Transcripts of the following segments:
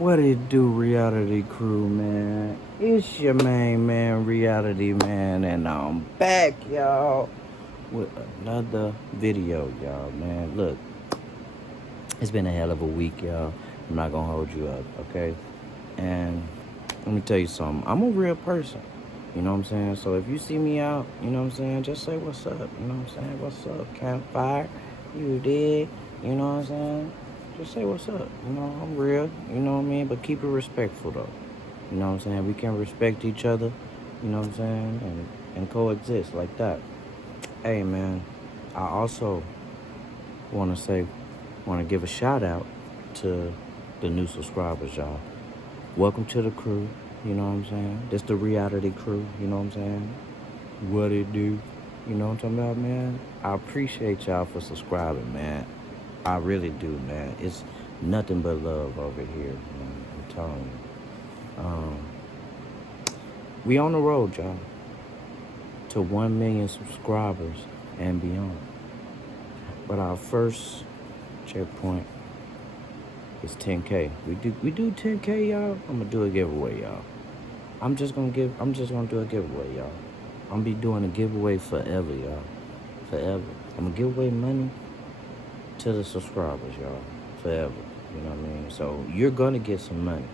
What it do, reality crew, man? It's your main man, reality man, and I'm back, y'all, with another video, y'all, man. Look, it's been a hell of a week, y'all. I'm not gonna hold you up, okay? And let me tell you something. I'm a real person. You know what I'm saying? So if you see me out, you know what I'm saying, just say what's up. You know what I'm saying? What's up? Campfire. You dig? You know what I'm saying? Just say what's up. You know, I'm real. You know what I mean? But keep it respectful though. You know what I'm saying? We can respect each other, you know what I'm saying? And coexist like that. Hey man, I also wanna give a shout out to the new subscribers, y'all. Welcome to the crew, you know what I'm saying? This the reality crew, you know what I'm saying? What it do? You know what I'm talking about, man? I appreciate y'all for subscribing, man. I really do, man. It's nothing but love over here, man. I'm telling you. We on the road, y'all, to 1 million subscribers and beyond. But our first checkpoint is 10K. We do 10K, y'all. I'm gonna do a giveaway, y'all. I'm just gonna do a giveaway, y'all. I'm gonna be doing a giveaway forever, y'all. Forever. I'm gonna give away money to the subscribers, y'all. Forever. You know what I mean? So you're gonna get some money.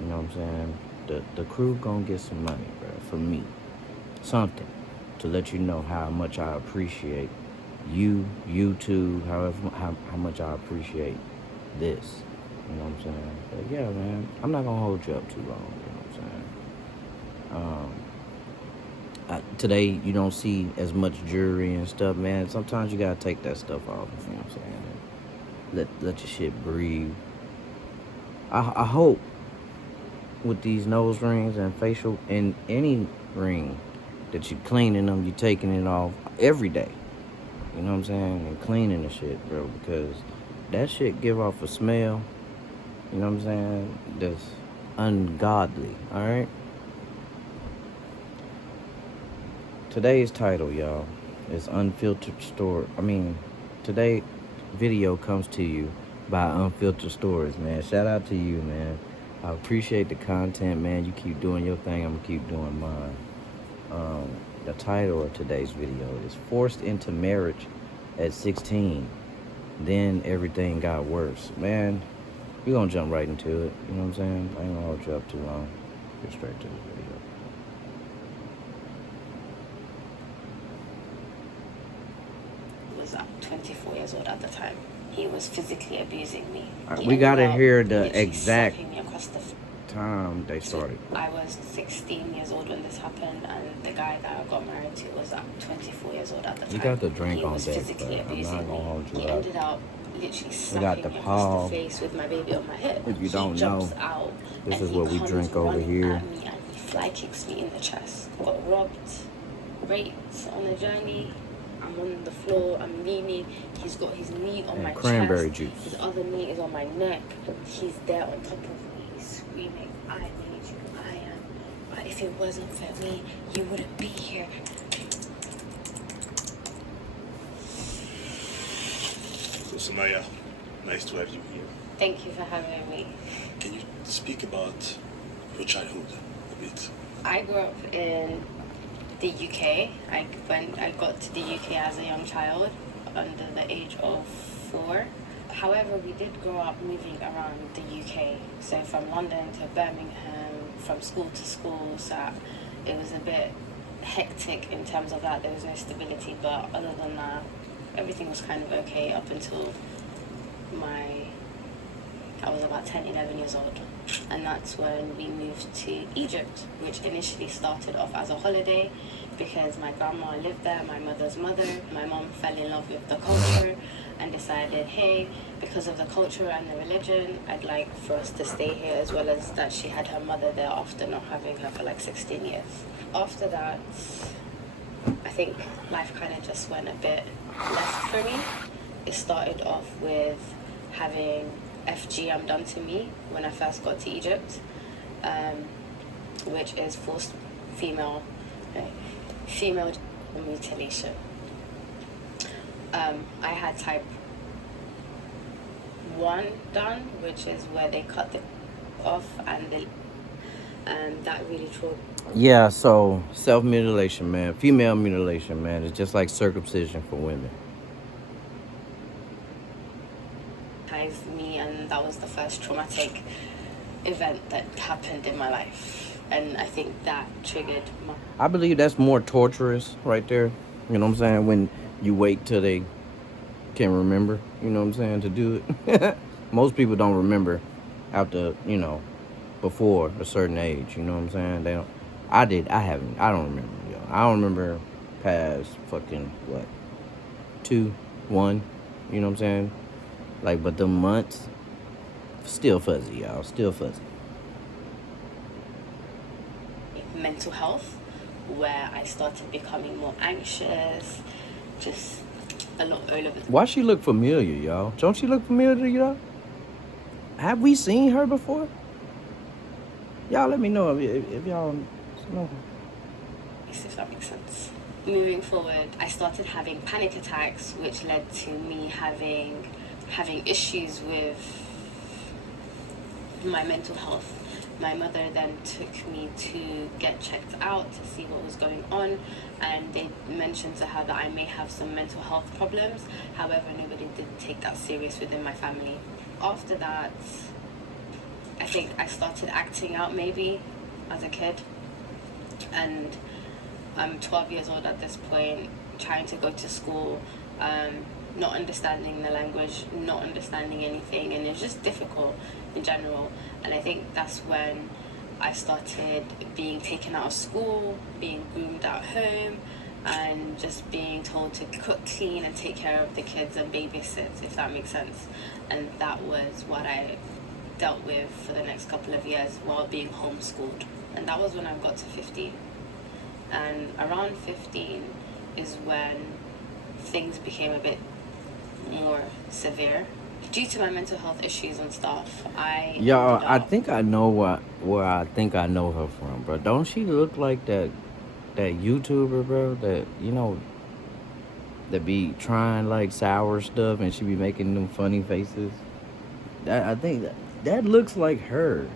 You know what I'm saying? The crew gonna get some money, bro, from me. Something to let you know how much I appreciate you too, how much I appreciate this. You know what I'm saying? But yeah, man, I'm not gonna hold you up too long. You know what I'm saying? Today you don't see as much jewelry and stuff, man. Sometimes you gotta take that stuff off. You know what I'm saying? And let your shit breathe. I hope with these nose rings and facial and any ring that you cleaning them, you taking it off every day. You know what I'm saying? And cleaning the shit, bro, because that shit give off a smell, you know what I'm saying, that's ungodly, alright? Today's title, y'all, is Unfiltered Story. Today video comes to you by Unfiltered Stories, man. Shout out to you, man. I appreciate the content, man. You keep doing your thing, I'm gonna keep doing mine. The title of today's video is Forced into Marriage at 16. Then everything got worse. Man, we're gonna jump right into it. You know what I'm saying? I ain't gonna hold you up too long. Get straight to the video. He was 24 years old at the time. He was physically abusing me. We gotta hear the exact slapping me across the time they started. I was 16 years old when this happened, and the guy that I got married to was 24 years old at the time. You got the drink he on was deck, physically but I'm abusing not gonna me. hold you He up. ended up literally We slapping got the me Paul. across the face with my baby on my hip. If you don't he jumps know, out this and is he what we comes drink over running here. at me and he fly kicks me in the chest. Got robbed, raped on the journey. I'm on the floor, I'm leaning, he's got his knee on And my cranberry chest, juice. his other knee is on my neck, he's there on top of me, he's screaming, I need you, I am, but if it wasn't for me, you wouldn't be here. So Samaya, nice to have you here. Thank you for having me. Can you speak about your childhood a bit? I grew up in the UK. I got to the UK as a young child, under the age of 4. However, we did grow up moving around the UK. So from London to Birmingham, from school to school. So it was a bit hectic in terms of that. There was no stability, but other than that, everything was kind of okay up until I was about 10, 11 years old. And that's when we moved to Egypt, which initially started off as a holiday because my grandma lived there, my mother's mother. My mom fell in love with the culture and decided, hey, because of the culture and the religion, I'd like for us to stay here, as well as that she had her mother there after not having her for like 16 years. After that, I think life kind of just went a bit left for me. It started off with having FGM done to me when I first got to Egypt, which is forced female mutilation. I had type 1 done, which is where they cut the off, and that really traumatized Yeah, so self-mutilation, man, female mutilation, man, is just like circumcision for women. me, and that was the first traumatic event that happened in my life, and I think that triggered my. I believe that's more torturous right there. You know what I'm saying? When you wait till they can remember, you know what I'm saying, to do it. Most people don't remember after, before a certain age, you know what I'm saying? They don't. I don't remember, yo. I don't remember past fucking what? 2, 1, you know what I'm saying? Like, but the months still fuzzy, y'all. Still fuzzy. Mental health, where I started becoming more anxious, just a lot all over. Why she look familiar, y'all? Don't she look familiar to y'all? Have we seen her before? Y'all let me know if y'all know. If that makes sense. Moving forward, I started having panic attacks, which led to me having issues with my mental health. My mother then took me to get checked out to see what was going on, and they mentioned to her that I may have some mental health problems. However, nobody did take that serious within my family. After that, I think I started acting out maybe as a kid, and I'm 12 years old at this point, trying to go to school, not understanding the language, not understanding anything, and it's just difficult in general. And I think that's when I started being taken out of school, being groomed at home, and just being told to cook, clean, and take care of the kids and babysit, if that makes sense. And that was what I dealt with for the next couple of years while being homeschooled. And that was when I got to 15. And around 15 is when things became a bit more severe. Due to my mental health issues and stuff, Y'all, I think I know where I think I know her from, bro. Don't she look like that YouTuber, bro? That that be trying like sour stuff and she be making them funny faces. I think that looks like her.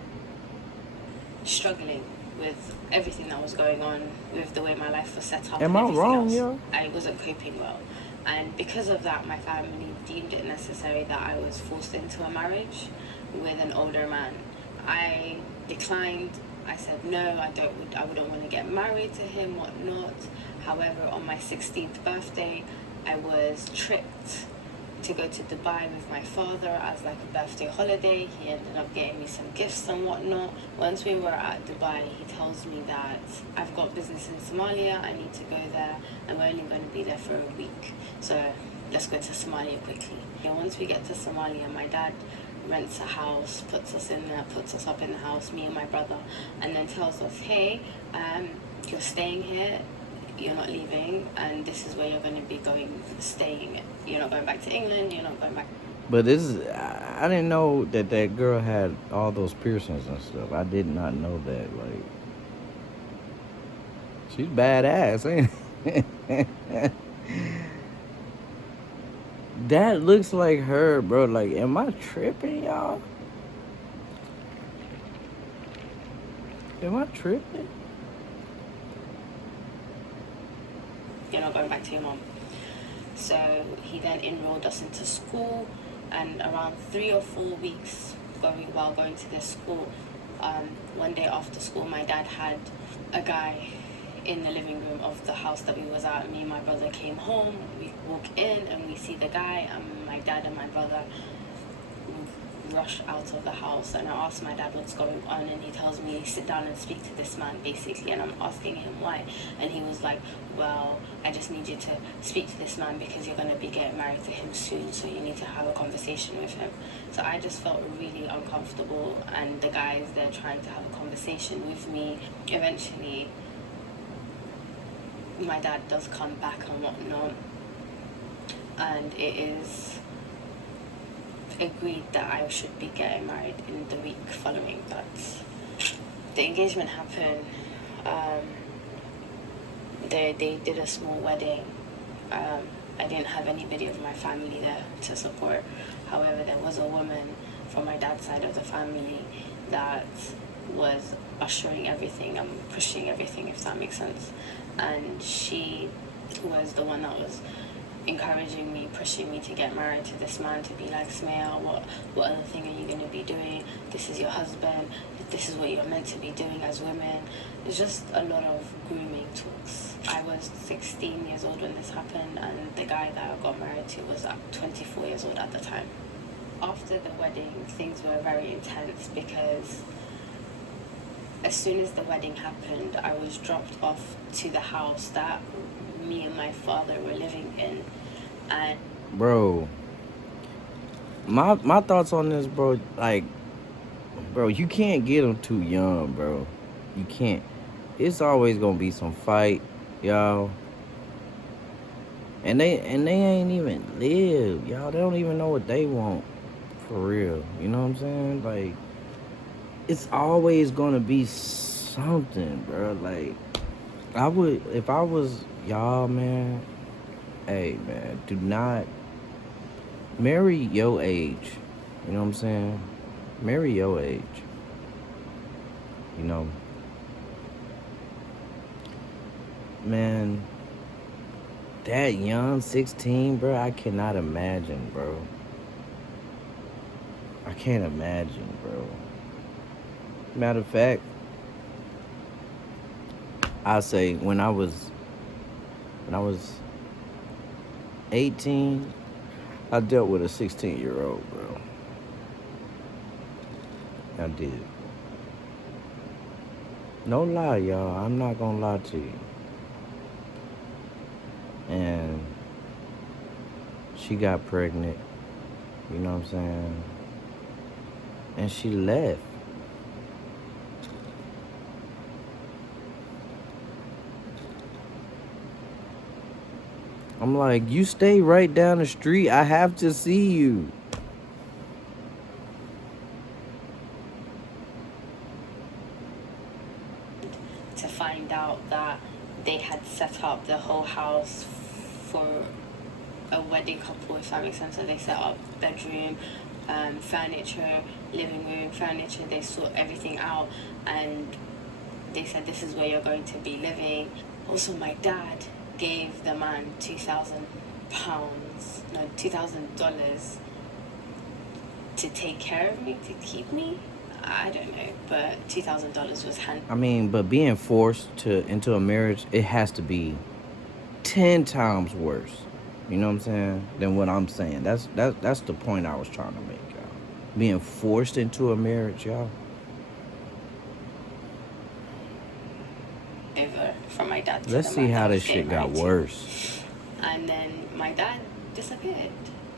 Struggling with everything that was going on, with the way my life was set up. Am and I everything wrong, else. yo? I wasn't coping well. And because of that, my family deemed it necessary that I was forced into a marriage with an older man. I declined. I said no, I wouldn't want to get married to him, whatnot. However, on my 16th birthday, I was tricked to go to Dubai with my father as like a birthday holiday. He ended up getting me some gifts and whatnot. Once we were at Dubai, he tells me that I've got business in Somalia, I need to go there, and we're only going to be there for a week. So let's go to Somalia quickly. And once we get to Somalia, my dad rents a house, puts us in there, puts us up in the house, me and my brother, and then tells us, hey, you're staying here, you're not leaving, and this is where you're going to be staying. You're not going back to England, you're not going back. But I didn't know that girl had all those piercings and stuff. I did not know that. Like, she's badass, ain't That looks like her, bro. Like, am I tripping, y'all? Am I tripping? You're not going back to your mom. So he then enrolled us into school, and around 3 or 4 weeks while going to this school, one day after school, my dad had a guy in the living room of the house that we was at. Me and my brother came home, we walk in and we see the guy, and my dad and my brother rush out of the house, and I asked my dad what's going on, and he tells me sit down and speak to this man, basically. And I'm asking him why, and he was like, well, I just need you to speak to this man because you're going to be getting married to him soon, so you need to have a conversation with him. So I just felt really uncomfortable, and the guys there trying to have a conversation with me. Eventually my dad does come back and whatnot, and it is agreed that I should be getting married in the week following that. The engagement happened. They did a small wedding. I didn't have anybody of my family there to support. However, there was a woman from my dad's side of the family that was ushering everything and pushing everything, if that makes sense. And she was the one that was encouraging me, pushing me to get married to this man, to be like, Smaya, what other thing are you going to be doing? This is your husband. This is what you're meant to be doing as women. It's just a lot of grooming talks. I was 16 years old when this happened, and the guy that I got married to was 24 years old at the time. After the wedding, things were very intense because as soon as the wedding happened, I was dropped off to the house that me and my father were living in. And Bro, my thoughts on this, bro, like, bro, you can't get them too young, bro. You can't. It's always gonna be some fight, y'all. And they ain't even live, y'all. They don't even know what they want, for real. You know what I'm saying? Like, it's always gonna be something, bro. Like, I would, if I was y'all, man. Hey, man, do not marry your age. You know what I'm saying? Marry your age. You know, man, that young, 16, bro, I cannot imagine, bro. I can't imagine, bro. Matter of fact, I say when I was 18, I dealt with a 16-year-old, bro. I did. No lie, y'all. I'm not gonna lie to you. And she got pregnant. You know what I'm saying? And she left. I'm like, you stay right down the street. I have to see you. to find out that they had set up the whole house for a wedding couple, if that makes sense. So they set up bedroom, furniture, living room, furniture. They sort everything out, and they said, this is where you're going to be living. Also, my dad gave the man $2,000, no, $2,000 to take care of me, to keep me. I don't know, but $2,000 was I mean, but being forced into a marriage, it has to be 10 times worse. You know what I'm saying? Than what I'm saying. That's the point I was trying to make, y'all. Being forced into a marriage, y'all. over from my dad to Let's the see man how that this was shit getting got married to. worse. And then my dad disappeared,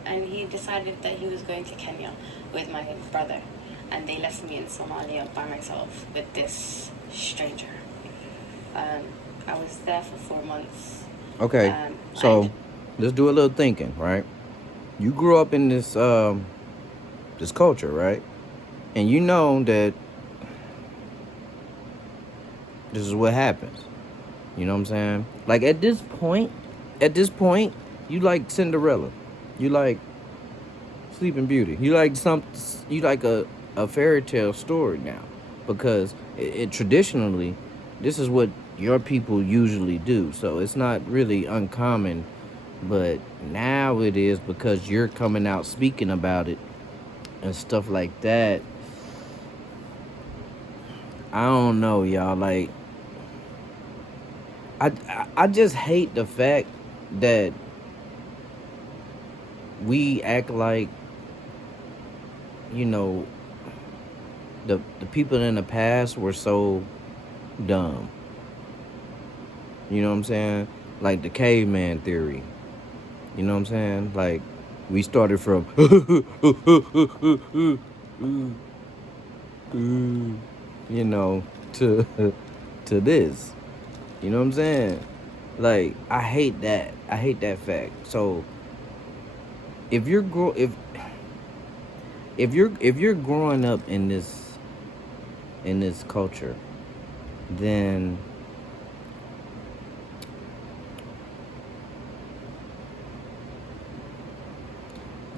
and he decided that he was going to Kenya with my brother, and they left me in Somalia by myself with this stranger. I was there for 4 months. Okay, so let's do a little thinking, right? You grew up in this this culture, right? And you know that this is what happens. You know what I'm saying? Like at this point, you like Cinderella. You like Sleeping Beauty. You like a fairy tale story now. Because it traditionally, this is what your people usually do. So it's not really uncommon, but now it is because you're coming out speaking about it and stuff like that. I don't know, y'all. Like, I just hate the fact that we act like, you know, the people in the past were so dumb. You know what I'm saying? Like the caveman theory. You know what I'm saying? Like, we started from you know, to this. You know what I'm saying? Like, I hate that. I hate that fact. So if you're if you're growing up in this culture, then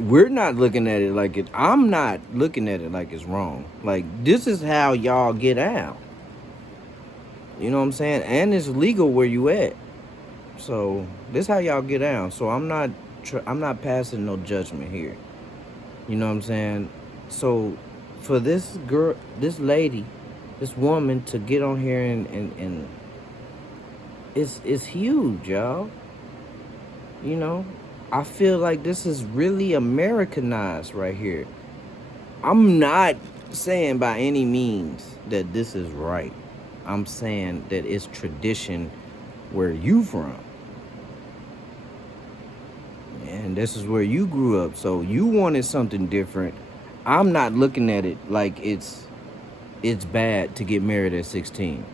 we're not looking at it like it. I'm not looking at it like it's wrong. Like, this is how y'all get out. You know what I'm saying? And it's legal where you at. So this how y'all get out. So I'm not passing no judgment here. You know what I'm saying? So for this girl, this lady, this woman to get on here and it's huge, y'all. You know, I feel like this is really Americanized right here. I'm not saying by any means that this is right. I'm saying that it's tradition where you from. And this is where you grew up. So you wanted something different. I'm not looking at it like it's bad to get married at 16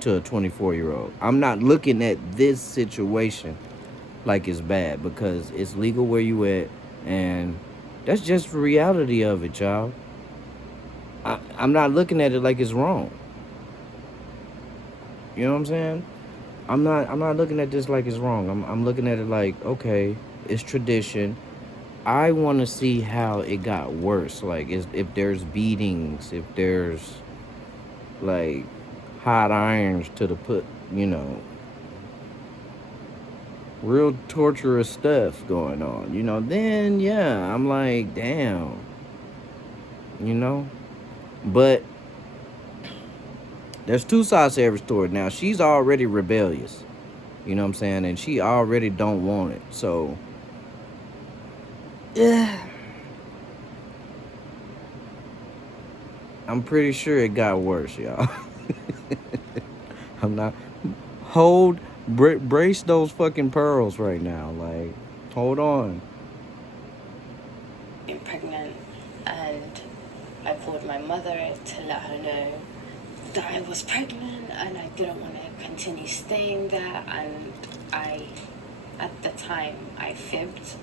to a 24-year-old. I'm not looking at this situation like it's bad because it's legal where you at, and that's just the reality of it, y'all. I'm not looking at it like it's wrong. You know what I'm saying? I'm not looking at this like it's wrong. I'm looking at it like, okay, it's tradition. I want to see how it got worse. Like, if there's beatings, if there's like hot irons to the put, you know, real torturous stuff going on, you know, then yeah, I'm like, damn, you know. But there's two sides to every story. Now, she's already rebellious, you know what I'm saying, and she already don't want it. So yeah, I'm pretty sure it got worse, y'all. I'm not brace those fucking pearls right now. Like, hold on. I'm pregnant, and I called my mother to let her know that I was pregnant and I didn't want to continue staying there. And at the time, I fibbed.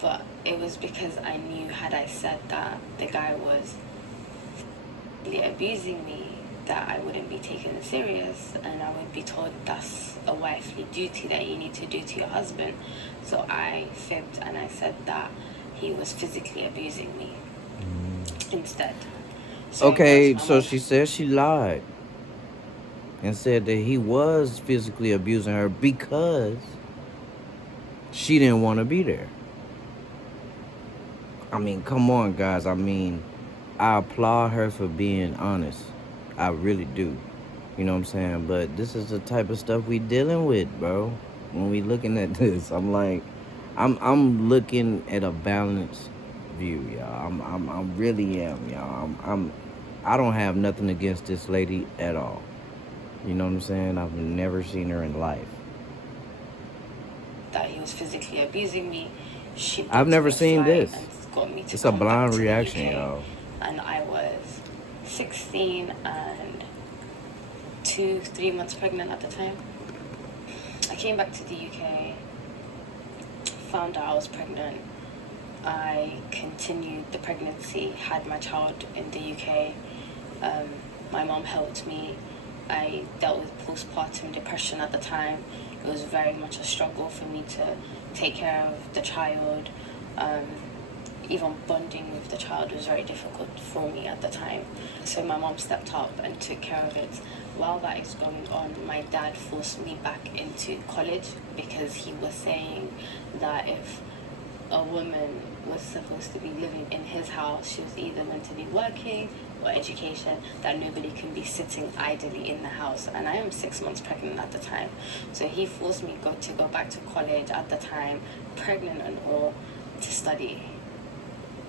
But it was because I knew, had I said that the guy was abusing me, that I wouldn't be taken serious, and I would be told that's a wifely duty that you need to do to your husband. So I fibbed and I said that he was physically abusing me instead. So Okay, so she said she lied and said that he was physically abusing her because she didn't want to be there. I mean, come on, guys. I mean, I applaud her for being honest. I really do. You know what I'm saying? But this is the type of stuff we dealing with, bro. When we looking at this, I'm like, I'm looking at a balanced view, y'all. I'm really am, y'all. I don't have nothing against this lady at all. You know what I'm saying? I've never seen her in life. That he was physically abusing me. I've never seen this. Got me to it's a blind reaction, UK, y'all. and I was 16 and 2-3 months pregnant at the time. I came back to the UK, found out I was pregnant. I continued the pregnancy, had my child in the UK. My mom helped me. I dealt with postpartum depression at the time. It was very much a struggle for me to take care of the child. Even bonding with the child was very difficult for me at the time. So my mom stepped up and took care of it. While that is going on, my dad forced me back into college because he was saying that if a woman was supposed to be living in his house, she was either meant to be working or education, that nobody can be sitting idly in the house. And I am 6 months pregnant at the time. So he forced me to go back to college at the time, pregnant and all, to study.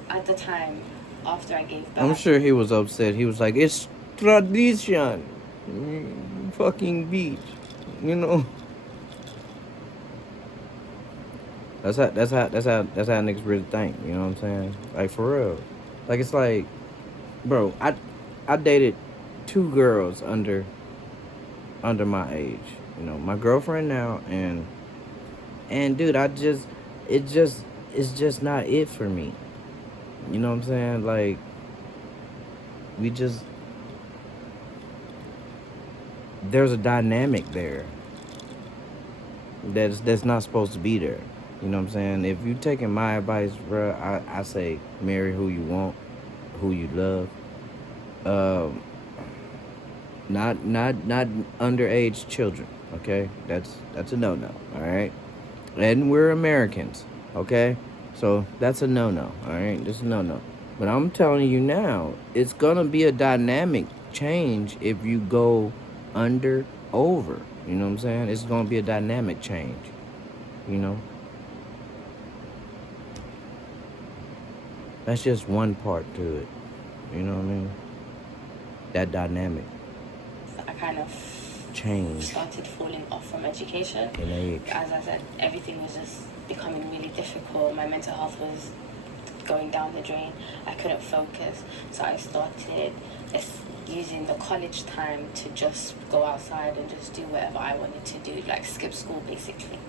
At the time, after I gave birth, I'm sure he was upset. He was like, it's tradition. Fucking beach. You know? That's how niggas really think, you know what I'm saying? Like, for real. Like, it's like, bro, I dated 2 girls under my age. You know, my girlfriend now, and dude, it's just not it for me. You know what I'm saying? Like, there's a dynamic there that's not supposed to be there. You know what I'm saying? If you taking my advice, bro, I say marry who you want, who you love. Um, not underage children. Okay, that's a no. All right, and we're Americans. Okay, so that's a no. All right, that's a no. But I'm telling you now, it's gonna be a dynamic change if you go under over. You know what I'm saying? It's gonna be a dynamic change. You know, that's just one part to it. You know what I mean? That dynamic I kind of change started falling off from education. in age. As I said, everything was just becoming really difficult. My mental health was going down the drain. I couldn't focus. So I started using the college time to just go outside and just do whatever I wanted to do, like skip school basically.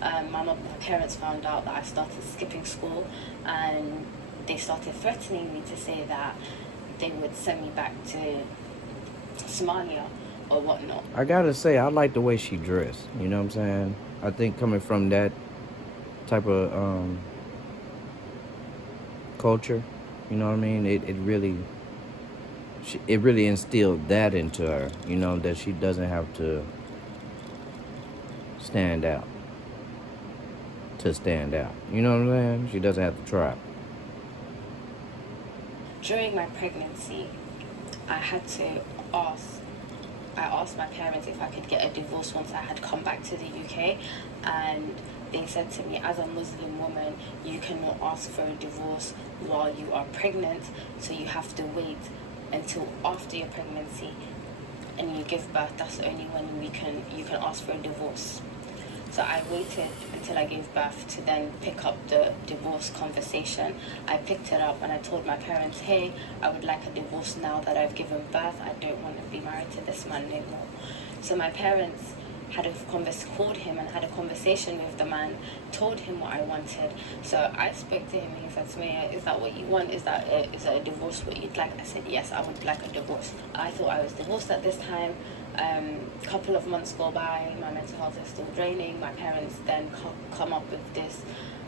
My parents found out that I started skipping school, and they started threatening me to say that they would send me back to Somalia or whatnot. I gotta say, I like the way she dressed. You know what I'm saying? I think coming from that type of culture, you know what I mean? It really instilled that into her. You know, that she doesn't have to stand out to stand out. You know what I'm saying? She doesn't have to try. During my pregnancy, I asked my parents if I could get a divorce once I had come back to the UK, and they said to me, as a Muslim woman, you cannot ask for a divorce while you are pregnant, so you have to wait until after your pregnancy and you give birth. That's only when you can ask for a divorce. So I waited until I gave birth to then pick up the divorce conversation. I picked it up and I told my parents, hey, I would like a divorce now that I've given birth. I don't want to be married to this man anymore. So my parents called him and had a conversation with the man, told him what I wanted. So I spoke to him and he said to me, is that what you want? Is that a divorce what you'd like? I said, yes, I would like a divorce. I thought I was divorced at this time. Couple of months go by, my mental health is still draining. My parents then come up with this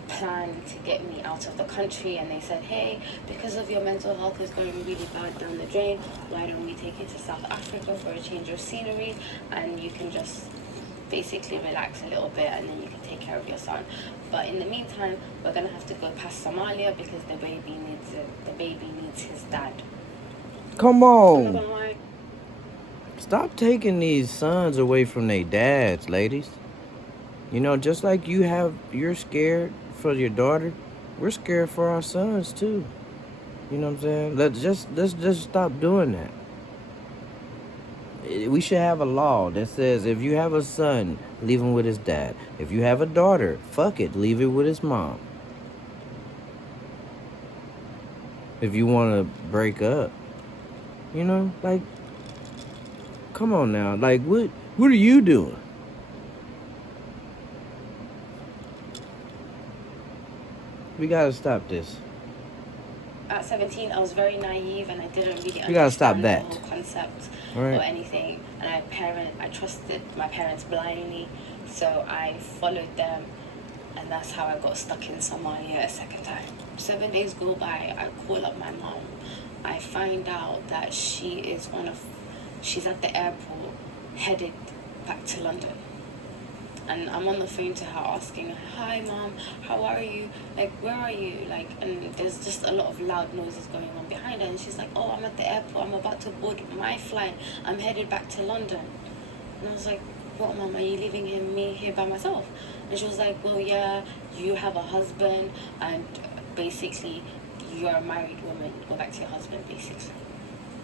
plan to get me out of the country, and they said, hey, because of your mental health is going really bad down the drain, why don't we take you to South Africa for a change of scenery, and you can just basically relax a little bit and then you can take care of your son. But in the meantime, we're gonna have to go past Somalia because the baby needs it. The baby needs his dad. Come I'm not on. gonna lie. Stop taking these sons away from their dads, ladies. You know, just like you're scared for your daughter, we're scared for our sons too. You know what I'm saying? Let's just stop doing that. We should have a law that says if you have a son, leave him with his dad. If you have a daughter, fuck it, leave it with his mom. If you want to break up, you know, like, come on now, like, what are you doing? We gotta stop this. At 17, I was very naive and I didn't really You gotta stop understand that. the whole concept Right. or anything. And I trusted my parents blindly, so I followed them, and that's how I got stuck in Somalia a second time. 7 days go by, I call up my mom. I find out that she's at the airport headed back to London. And I'm on the phone to her asking her, hi mom, how are you? Like, where are you? Like, and there's just a lot of loud noises going on behind her. And she's like, oh, I'm at the airport. I'm about to board my flight. I'm headed back to London. And I was like, what, mom, are you leaving me here by myself? And she was like, well, yeah, you have a husband and basically you're a married woman. Go back to your husband, basically.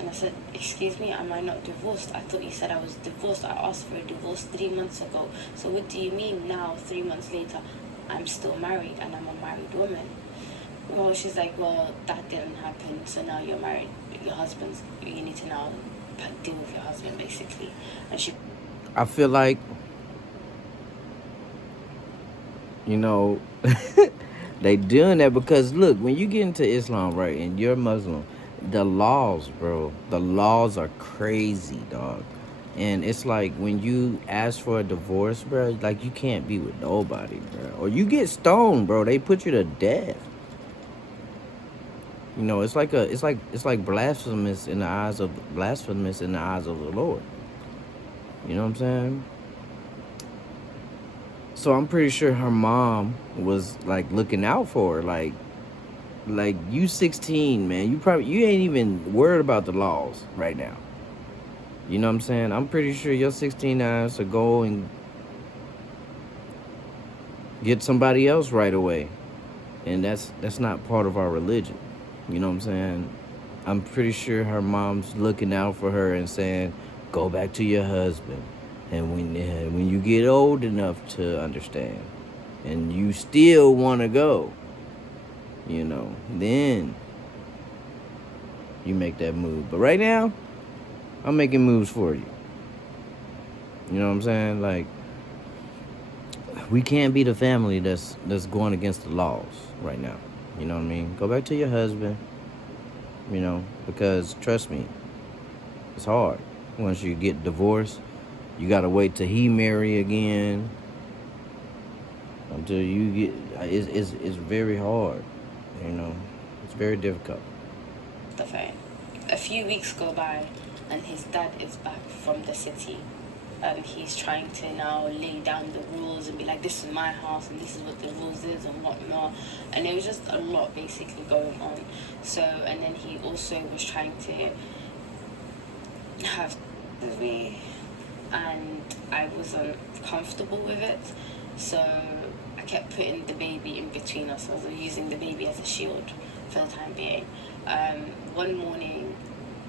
And I said, excuse me, am I not divorced? I thought you said I was divorced. I asked for a divorce 3 months ago. So what do you mean now, 3 months later, I'm still married and I'm a married woman? Well, she's like, well, that didn't happen. So now you're married. You need to now deal with your husband, basically. And I feel like, you know, they doing that because, look, when you get into Islam, right, and you're Muslim, the laws, bro, the laws are crazy, dog. And it's like when you ask for a divorce, bro, like you can't be with nobody, bro. Or you get stoned, bro. They put you to death. You know, it's like blasphemous in the eyes of the Lord. You know what I'm saying? So I'm pretty sure her mom was like looking out for her, like you 16, man. You ain't even worried about the laws right now. You know what I'm saying? I'm pretty sure your 16 eyes to go and get somebody else right away. And that's not part of our religion. You know what I'm saying? I'm pretty sure her mom's looking out for her and saying, "Go back to your husband." And when you get old enough to understand, and you still want to go, then you make that move. But right now, I'm making moves for you. You know what I'm saying? Like, we can't be the family that's going against the laws right now. You know what I mean? Go back to your husband. Because trust me, it's hard. Once you get divorced, you gotta wait till he marry again. Until you get, it's very hard. It's very difficult. The phone. A few weeks go by, and his dad is back from the city. He's trying to now lay down the rules and be like, this is my house and this is what the rules is and whatnot. And it was just a lot basically going on. So, and then he also was trying to have with me, and I wasn't comfortable with it. So I kept putting the baby in between us. I was using the baby as a shield for the time being. One morning,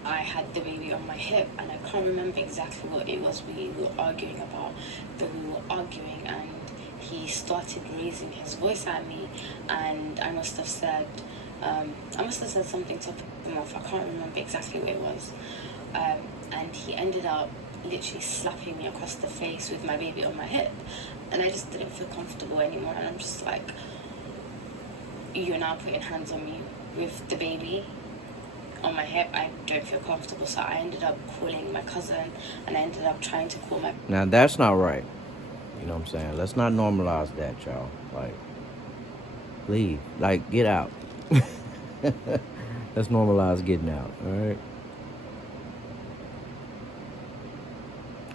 I had the baby on my hip, and I can't remember exactly what it was we were arguing about, but we were arguing, and he started raising his voice at me, and I must have said something to piss him off. I can't remember exactly what it was. And he ended up literally slapping me across the face with my baby on my hip, and I just didn't feel comfortable anymore. And I'm just like, you're now putting hands on me with the baby on my hip. I don't feel comfortable. So I ended up calling my cousin, and I ended up trying to call my... Now that's not right. You know what I'm saying? Let's not normalize that, y'all. Like, leave. Like, get out. Let's normalize getting out, all right?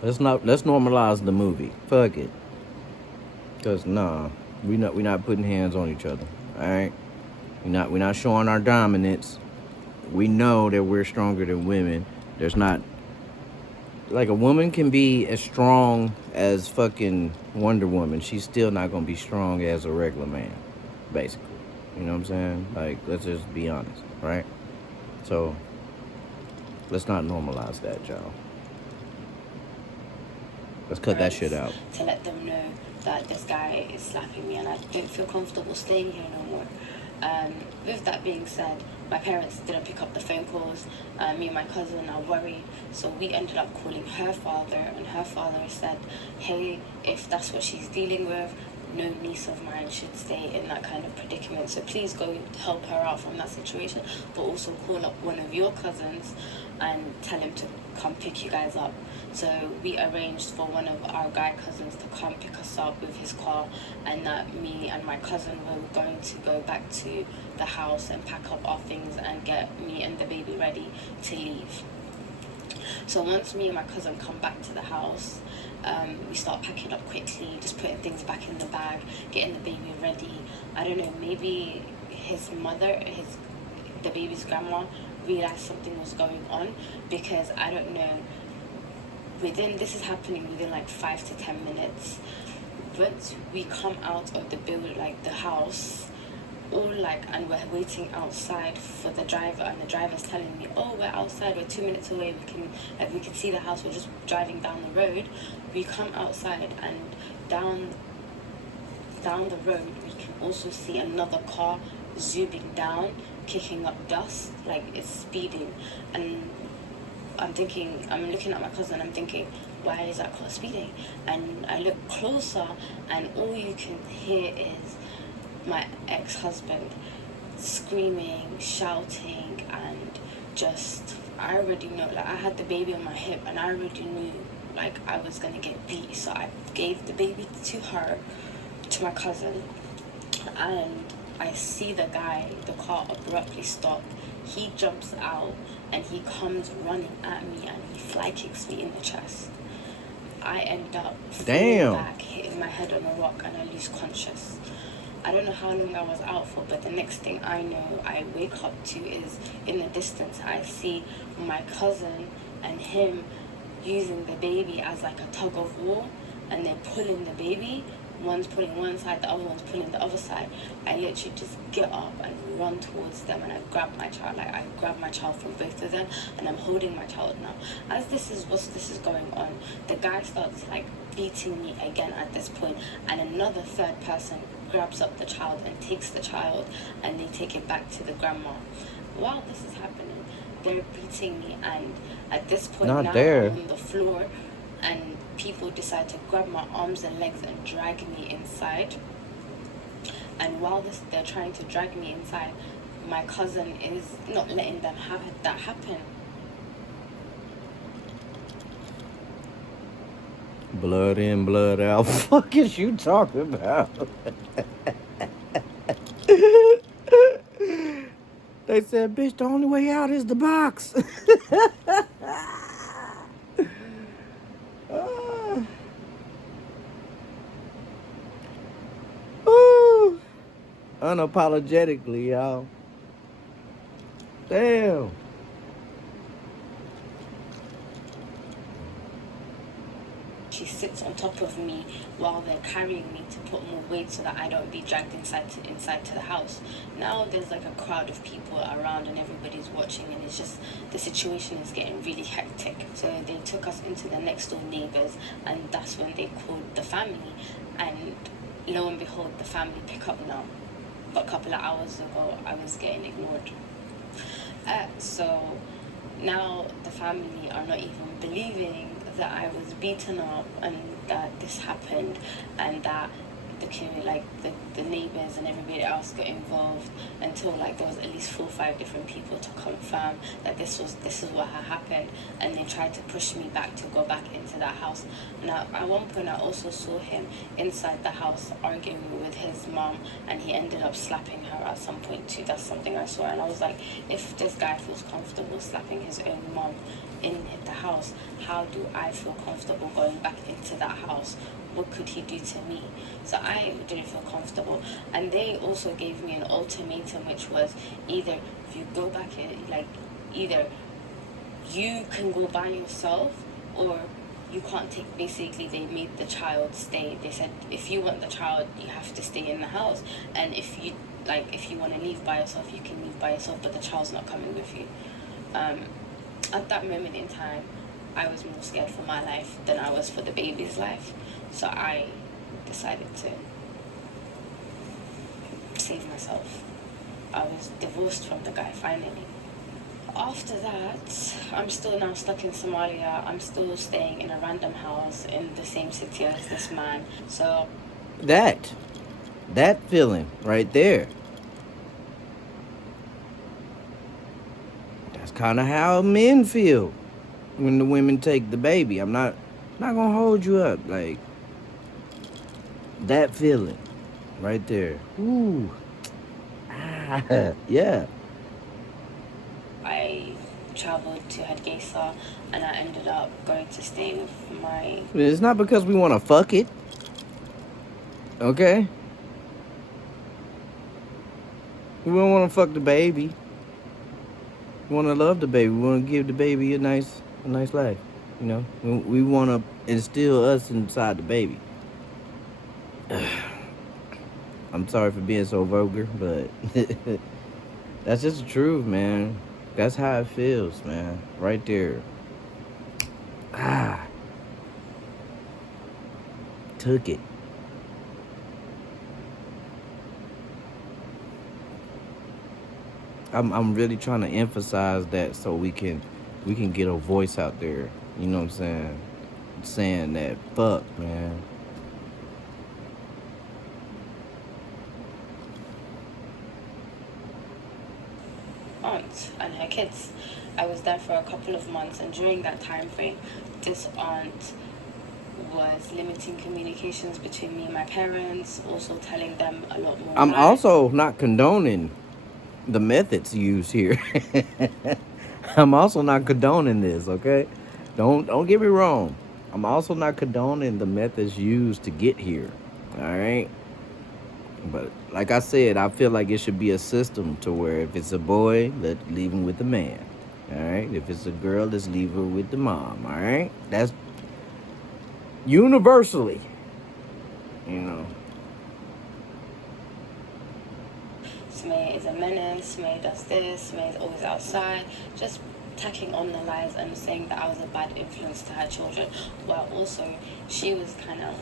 Let's normalize the movie. Fuck it. Cause we not putting hands on each other. All right. We're not showing our dominance. We know that we're stronger than women. There's not, like, a woman can be as strong as fucking Wonder Woman. She's still not gonna be strong as a regular man, basically. You know what I'm saying? Like, let's just be honest, right? So let's not normalize that, y'all. Let's cut that shit out. To let them know that this guy is slapping me, and I don't feel comfortable staying here no more. With that being said, my parents didn't pick up the phone calls. Me and my cousin are worried, so we ended up calling her father, and her father said, hey, if that's what she's dealing with, no niece of mine should stay in that kind of predicament, so please go help her out from that situation, but also call up one of your cousins and tell him to come pick you guys up. So we arranged for one of our guy cousins to come pick us up with his car, and that me and my cousin were going to go back to the house and pack up our things and get me and the baby ready to leave. So once me and my cousin come back to the house, we start packing up quickly, just putting things back in the bag, getting the baby ready. I don't know, maybe his mother, the baby's grandma, realized something was going on, because I don't know, this is happening within like 5 to 10 minutes. Once we come out of the building, like the house, and we're waiting outside for the driver, and the driver's telling me, oh, we're outside, we're 2 minutes away, we can see the house, we're just driving down the road. We come outside, and down the road we can also see another car zooming down, kicking up dust, like it's speeding. And I'm looking at my cousin, I'm thinking, why is that car speeding? And I look closer, and all you can hear is my ex-husband screaming, shouting, and just, I already know, like, I had the baby on my hip, and I already knew like I was gonna get beat. So I gave the baby to her, to my cousin, and I see the car abruptly stop. He jumps out and he comes running at me and he fly kicks me in the chest. I end up falling back, hitting my head on a rock, and I lose conscious. I don't know how long I was out for, but the next thing I know, I wake up to is in the distance, I see my cousin and him using the baby as like a tug of war, and they're pulling the baby. One's pulling one side, the other one's pulling the other side. I literally just get up and run towards them, and I grab my child. Like, I grab my child from both of them, and I'm holding my child now. As this is going on, the guy starts like beating me again at this point, and another third person grabs up the child and takes the child, and they take it back to the grandma. While this is happening, they're beating me, and at this point I'm on the floor, and people decide to grab my arms and legs and drag me inside. And while they're trying to drag me inside, my cousin is not letting them have that happen. Blood in, blood out. Fuck is you talking about? They said, bitch, the only way out is the box. Unapologetically, y'all. Damn. She sits on top of me while they're carrying me to put more weight so that I don't be dragged inside to the house. Now there's like a crowd of people around and everybody's watching, and it's just, the situation is getting really hectic. So they took us into the next door neighbors, and that's when they called the family, and lo and behold, the family pick up now. But a couple of hours ago, I was getting ignored. So now the family are not even believing that I was beaten up and that this happened, and that the community, like the neighbors and everybody else got involved, until like there was at least 4 or 5 different people to confirm that this is what had happened, and they tried to push me back to go back into that house. Now at one point I also saw him inside the house arguing with his mom, and he ended up slapping her at some point too. That's something I saw, and I was like, if this guy feels comfortable slapping his own mom in the house, how do I feel comfortable going back into that house? What could he do to me? So I didn't feel comfortable. And they also gave me an ultimatum, which was either if you go back in, like, either you can go by yourself or you can't take, basically they made the child stay. They said if you want the child, you have to stay in the house, and if you want to leave by yourself, you can leave by yourself, but the child's not coming with you. At that moment in time, I was more scared for my life than I was for the baby's life. So I decided to save myself. I was divorced from the guy finally. After that, I'm still now stuck in Somalia. I'm still staying in a random house in the same city as this man. So that feeling right there. That's kind of how men feel when the women take the baby. I'm not gonna hold you up. Like, that feeling right there. Ooh. Yeah. I traveled to Hargeisa, and I ended up going to stay with my... It's not because we want to fuck it. Okay? We don't want to fuck the baby. We want to love the baby. We want to give the baby a nice life. You know? We want to instill us inside the baby. I'm sorry for being so vulgar, but that's just the truth, man. That's how it feels, man. Right there. Took it. I'm really trying to emphasize that so we can get a voice out there. You know what I'm saying? Saying that fuck, man. Aunt and her kids. I was there for a couple of months, and during that time frame, this aunt was limiting communications between me and my parents, also telling them a lot more I'm lies. also not condoning the methods used here. I'm also not condoning this, okay? Don't get me wrong. I'm also not condoning the methods used to get here. All right? But like I said, I feel like it should be a system to where if it's a boy, let leave him with the man. All right? If it's a girl, let's leave her with the mom. All right? That's universally, you know. Smay is a menace, Smay does this, Smay is always outside, just tacking on the lies and saying that I was a bad influence to her children, while also she was kind of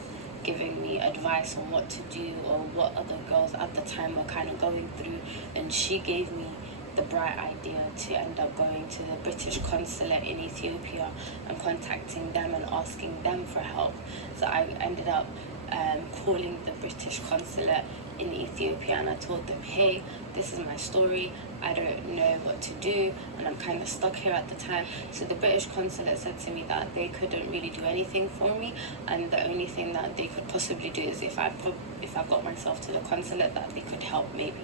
giving me advice on what to do or what other girls at the time were kind of going through, and she gave me the bright idea to end up going to the British consulate in Ethiopia and contacting them and asking them for help. So I ended up calling the British consulate in Ethiopia, and I told them, hey, this is my story, I don't know what to do, and I'm kind of stuck here at the time. So the British consulate said to me that they couldn't really do anything for me, and the only thing that they could possibly do is if I got myself to the consulate, that they could help maybe.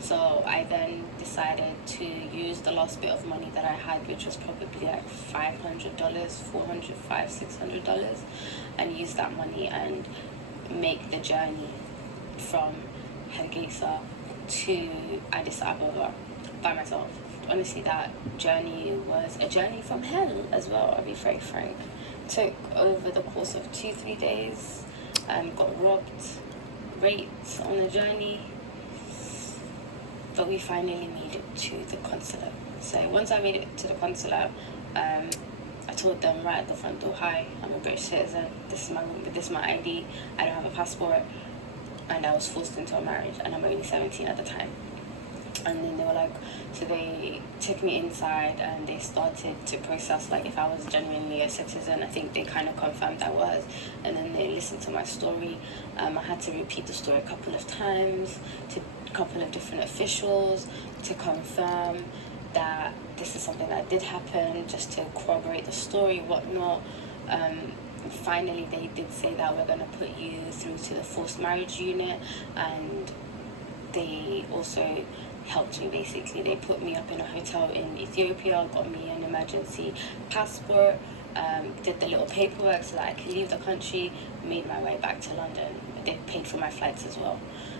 So I then decided to use the last bit of money that I had, which was probably like $500, $600, and use that money and make the journey from Hargeisa to Addis Ababa by myself. Honestly, that journey was a journey from hell as well, I'll be very frank. Took over the course of 2-3 days, got robbed, raped on the journey, but we finally made it to the consulate. So once I made it to the consulate, I told them right at the front door, hi, I'm a British citizen, this is my ID, I don't have a passport, and I was forced into a marriage, and I'm only 17 at the time. And then they were like, so they took me inside and they started to process like if I was genuinely a citizen. I think they kind of confirmed I was, and then they listened to my story. I had to repeat the story a couple of times to a couple of different officials to confirm that this is something that did happen, just to corroborate the story, whatnot. Finally, they did say that we're going to put you through to the forced marriage unit, and they also helped me basically. They put me up in a hotel in Ethiopia, got me an emergency passport, did the little paperwork so that I could leave the country, made my way back to London. They paid for my flights as well.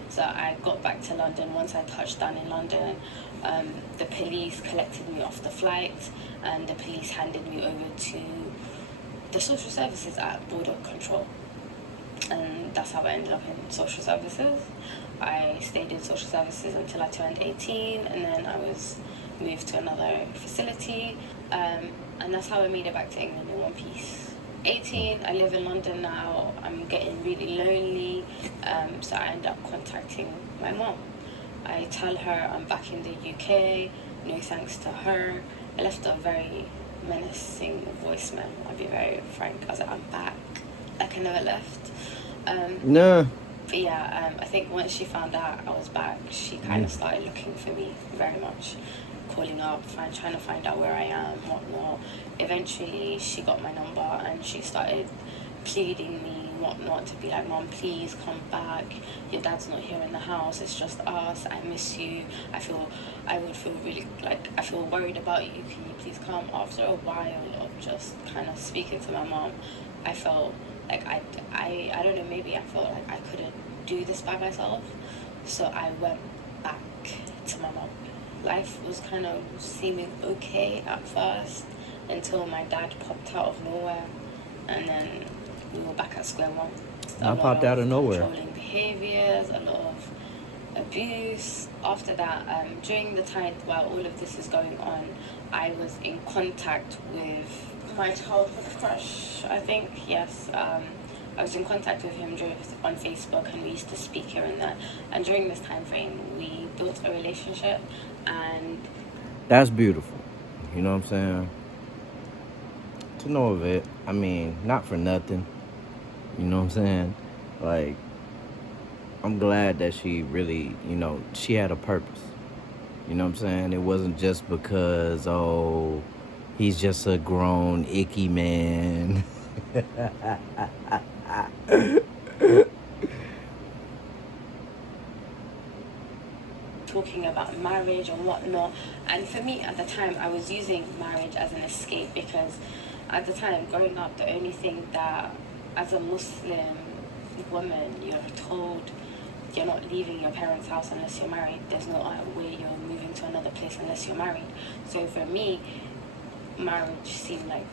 So I got back to London. Once I touched down in London, the police collected me off the flight, and the police handed me over to the social services at Border Control. And that's how I ended up in social services. I stayed in social services until I turned 18, and then I was moved to another facility, and that's how I made it back to England in one piece. 18, I live in London now. I'm getting really lonely, so I end up contacting my mom. I tell her I'm back in the UK, no thanks to her. I left a very menacing voicemail, I'll be very frank. I was like, I'm back, like I never left. No. But yeah, I think once she found out I was back, she kind of started looking for me very much, calling up, trying to find out where I am, whatnot. Eventually, she got my number and she started pleading me, whatnot, to be like, Mom, please come back. Your dad's not here in the house. It's just us. I miss you. I would feel really I feel worried about you. Can you please come? After a while of just kind of speaking to my mom, I felt like I don't know, maybe I felt like I couldn't do this by myself. So I went back to my mom. Life was kind of seeming okay at first until my dad popped out of nowhere, and then we were back at square one. I popped out of nowhere. Controlling behaviors, a lot of abuse. After that, during the time while all of this is going on, I was in contact with my childhood crush, I think, yes. I was in contact with him on Facebook, and we used to speak here and there. And during this time frame, we built a relationship, and That's beautiful. You know what I'm saying? To know of it, I mean, not for nothing. You know what I'm saying? Like, I'm glad that she really, she had a purpose. You know what I'm saying? It wasn't just because, oh, he's just a grown, icky man. Talking about marriage and whatnot. And for me at the time, I was using marriage as an escape because at the time, growing up, the only thing that as a Muslim woman you're told you're not leaving your parents' house unless you're married. There's no way you're moving to another place unless you're married. So for me, marriage seemed like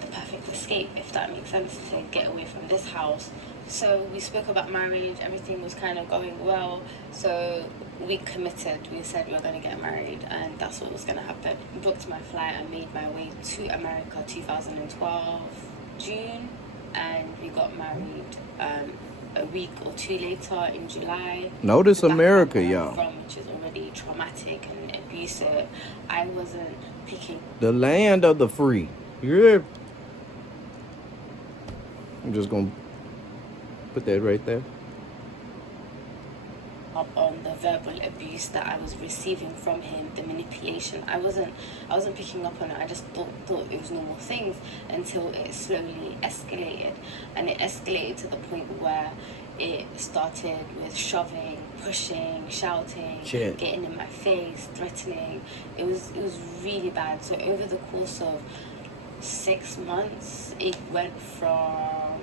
the perfect escape, if that makes sense, to get away from this house. So we spoke about marriage, everything was kind of going well. So we committed, we said we were going to get married, and that's what was going to happen. Booked my flight and made my way to America 2012 June, and we got married a week or two later in July. Notice The America, background y'all. I'm from, which is already traumatic and abusive, I wasn't picking The land of the free. Yeah. I'm just gonna put that right there. up on the verbal abuse that I was receiving from him, the manipulation. I wasn't picking up on it. I just thought it was normal things until it slowly escalated, and it escalated to the point where it started with shoving, pushing, shouting, Shit. getting in my face, threatening. It was really bad. So over the course of 6 months, it went from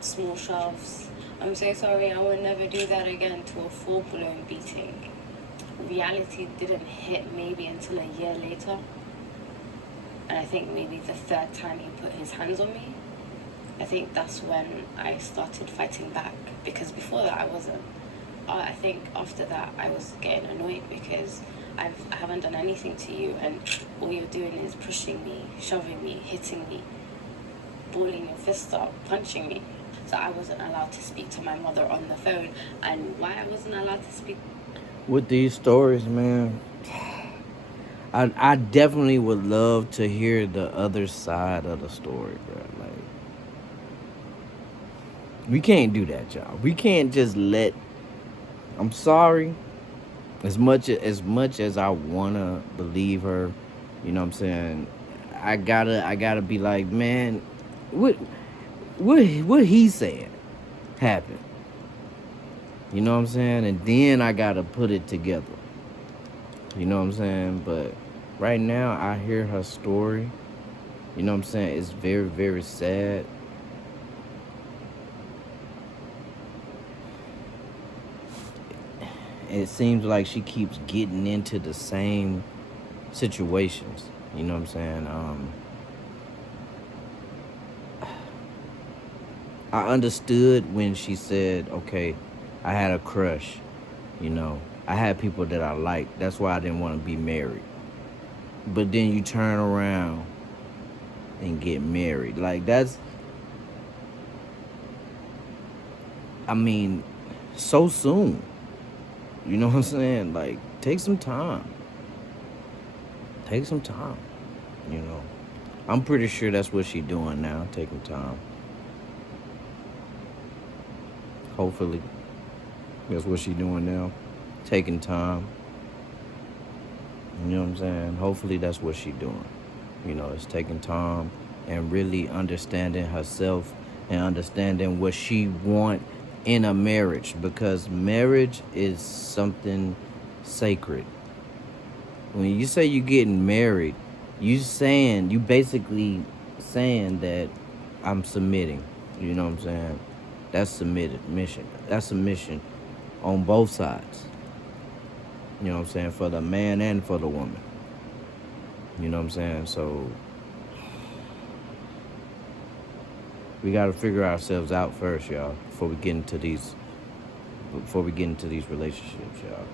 small shoves, I'm so sorry, I will never do that again, to a full-blown beating. Reality didn't hit maybe until a year later. And I think maybe the third time he put his hands on me, I think that's when I started fighting back. Because before that, I wasn't. I think after that, I was getting annoyed because I haven't done anything to you, and all you're doing is pushing me, shoving me, hitting me, balling your fist up, punching me. So I wasn't allowed to speak to my mother on the phone. And why I wasn't allowed to speak? With these stories, man, I definitely would love to hear the other side of the story, bro. Like, we can't do that, y'all. We can't just let. I'm sorry. As much as I wanna believe her, you know what I'm saying. I gotta be like, man, what he said happened. You know what I'm saying? And then I gotta put it together. You know what I'm saying? But right now I hear her story. You know what I'm saying? It's very, very sad. It seems like she keeps getting into the same situations. You know what I'm saying? I understood when she said, okay, I had a crush, you know. I had people that I liked. That's why I didn't want to be married. But then you turn around and get married. Like, that's, I mean, so soon. You know what I'm saying? Like, take some time. Take some time, you know. I'm pretty sure that's what she's doing now, taking time. Hopefully, that's what she's doing now, taking time. You know what I'm saying? Hopefully, that's what she's doing. You know, it's taking time and really understanding herself and understanding what she want in a marriage, because marriage is something sacred. When you say you're getting married, you basically saying that I'm submitting. You know what I'm saying? That's submission. That's submission on both sides. You know what I'm saying? For the man and for the woman. You know what I'm saying? So we got to figure ourselves out first, y'all, before we get into these relationships, y'all.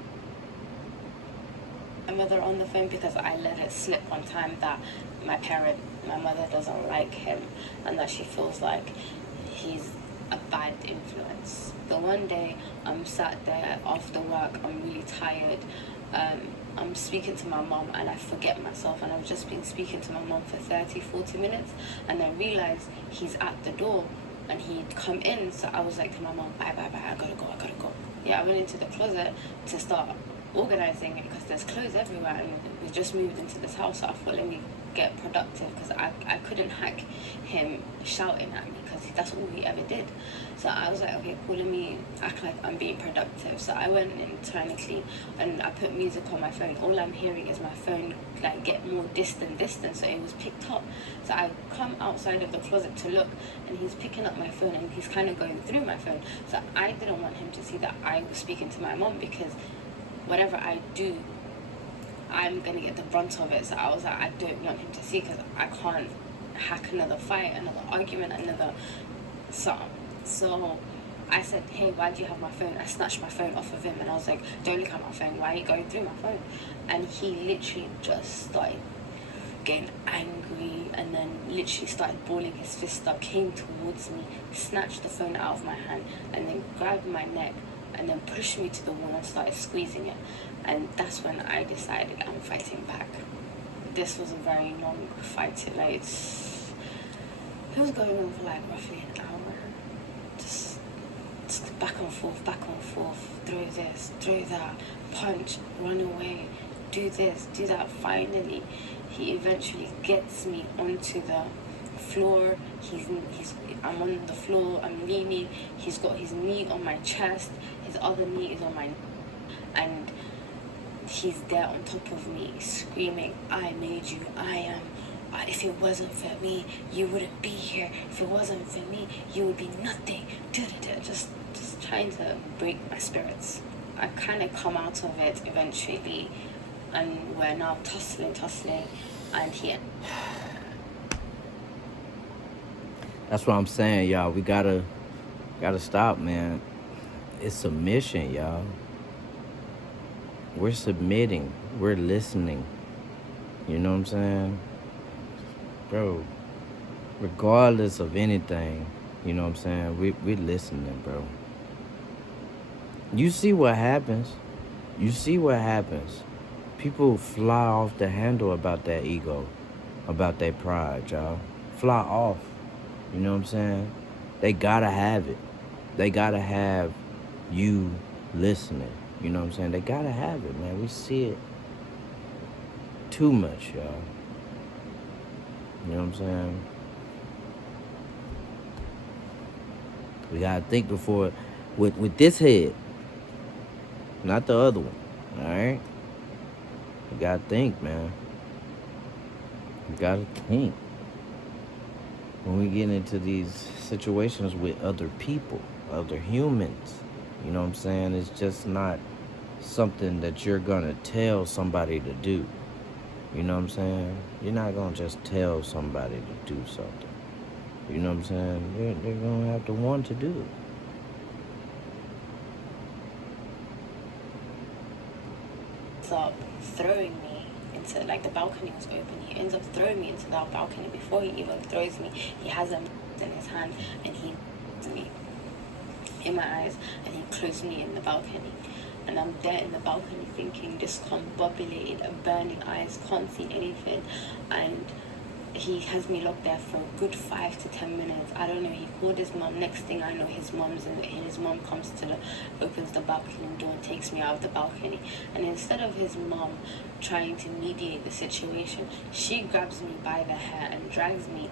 My mother on the phone because I let it slip one time that my mother doesn't like him, and that she feels like he's a bad influence. The one day I'm sat there after work, I'm really tired. I'm speaking to my mom and I forget myself, and I've just been speaking to my mom for 30-40 minutes, and I realized he's at the door and he'd come in. So I was like to my mom, bye, I gotta go. Yeah, I went into the closet to start organizing it because there's clothes everywhere, and we just moved into this house, so I thought, let me get productive because I couldn't hack him shouting at me because that's all he ever did. So I was like, okay, cool, let me act like I'm being productive. So I went in technically and I put music on my phone. All I'm hearing is my phone like get more distant, so it was picked up. So I come outside of the closet to look, and he's picking up my phone and he's kind of going through my phone. So I didn't want him to see that I was speaking to my mom, because whatever I do, I'm gonna get the brunt of it. So I was like, I don't want him to see, because I can't hack another fight, another argument, another something. So I said, hey, why do you have my phone? I snatched my phone off of him and I was like, don't look at my phone, why are you going through my phone? And he literally just started getting angry and then literally started balling his fist up, came towards me, snatched the phone out of my hand and then grabbed my neck and then pushed me to the wall and started squeezing it. And that's when I decided I'm fighting back. This was a very long fight. Like, it was going on for like roughly an hour. Just back and forth, throw this, throw that, punch, run away, do this, do that. Finally, he eventually gets me onto the floor. I'm on the floor, I'm leaning, he's got his knee on my chest, his other knee is on my, and he's there on top of me, screaming, I made you, I am. If it wasn't for me, you wouldn't be here. If it wasn't for me, you would be nothing. Just trying to break my spirits. I kind of come out of it eventually, and we're now tussling, and he... That's what I'm saying, y'all. We gotta stop, man. It's submission, y'all. We're submitting. We're listening. You know what I'm saying? Bro, regardless of anything, you know what I'm saying? We're listening, bro. You see what happens. People fly off the handle about that ego, about that pride, y'all. Fly off. You know what I'm saying? They gotta have it. They gotta have you listening. You know what I'm saying? They gotta have it, man. We see it too much, y'all. You know what I'm saying? We gotta think before, with this head, not the other one. All right? You gotta think, man. You gotta think. When we get into these situations with other people, other humans, you know what I'm saying? It's just not something that you're gonna tell somebody to do. You know what I'm saying? You're not gonna just tell somebody to do something. You know what I'm saying? They're gonna have to want to do it. Up throwing me into, like, the balcony was open. He ends up throwing me into that balcony. Before he even throws me, he has them in his hand and he me in my eyes and he closed me in the balcony. And I'm there in the balcony thinking, discombobulated, burning eyes, can't see anything. And he has me locked there for a good 5 to 10 minutes. I don't know, he called his mom. Next thing I know, his mom comes to opens the balcony door and takes me out of the balcony. And instead of his mom trying to mediate the situation, she grabs me by the hair and drags me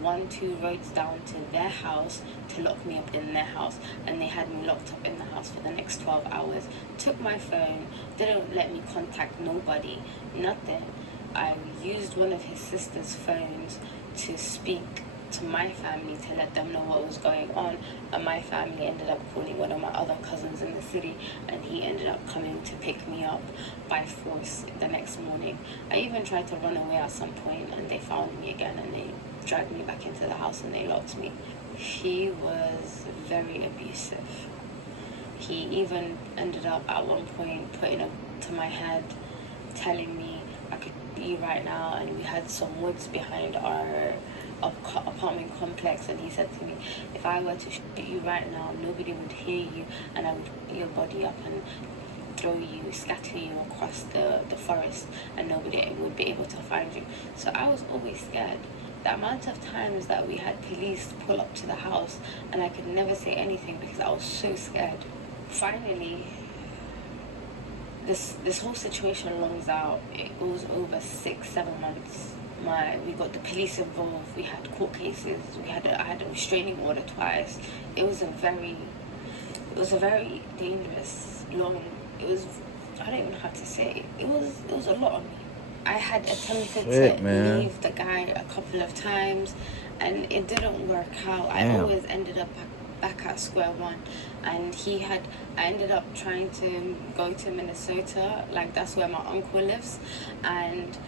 1-2 roads down to their house to lock me up in their house. And they had me locked up in the house for the next 12 hours. Took my phone, didn't let me contact nobody, nothing. I used one of his sister's phones to speak to my family to let them know what was going on, and my family ended up calling one of my other cousins in the city, and he ended up coming to pick me up by force the next morning. I even tried to run away at some point, and they found me again and they dragged me back into the house and they locked me. He was very abusive. He even ended up at one point putting a to my head, telling me I could be right now, and we had some woods behind our apartment complex, and he said to me, if I were to shoot you right now, nobody would hear you, and I would pick your body up and throw you, scatter you across the forest, and nobody would be able to find you. So I was always scared. The amount of times that we had police pull up to the house and I could never say anything because I was so scared. Finally, this whole situation longs out. It goes over 6-7 months. We got the police involved. We had court cases. I had a restraining order twice. It was a very dangerous, long. I don't even know how to say. It was a lot on me. I had attempted to leave the guy a couple of times, and it didn't work out. I always ended up back at square one, and I ended up trying to go to Minnesota, like that's where my uncle lives, and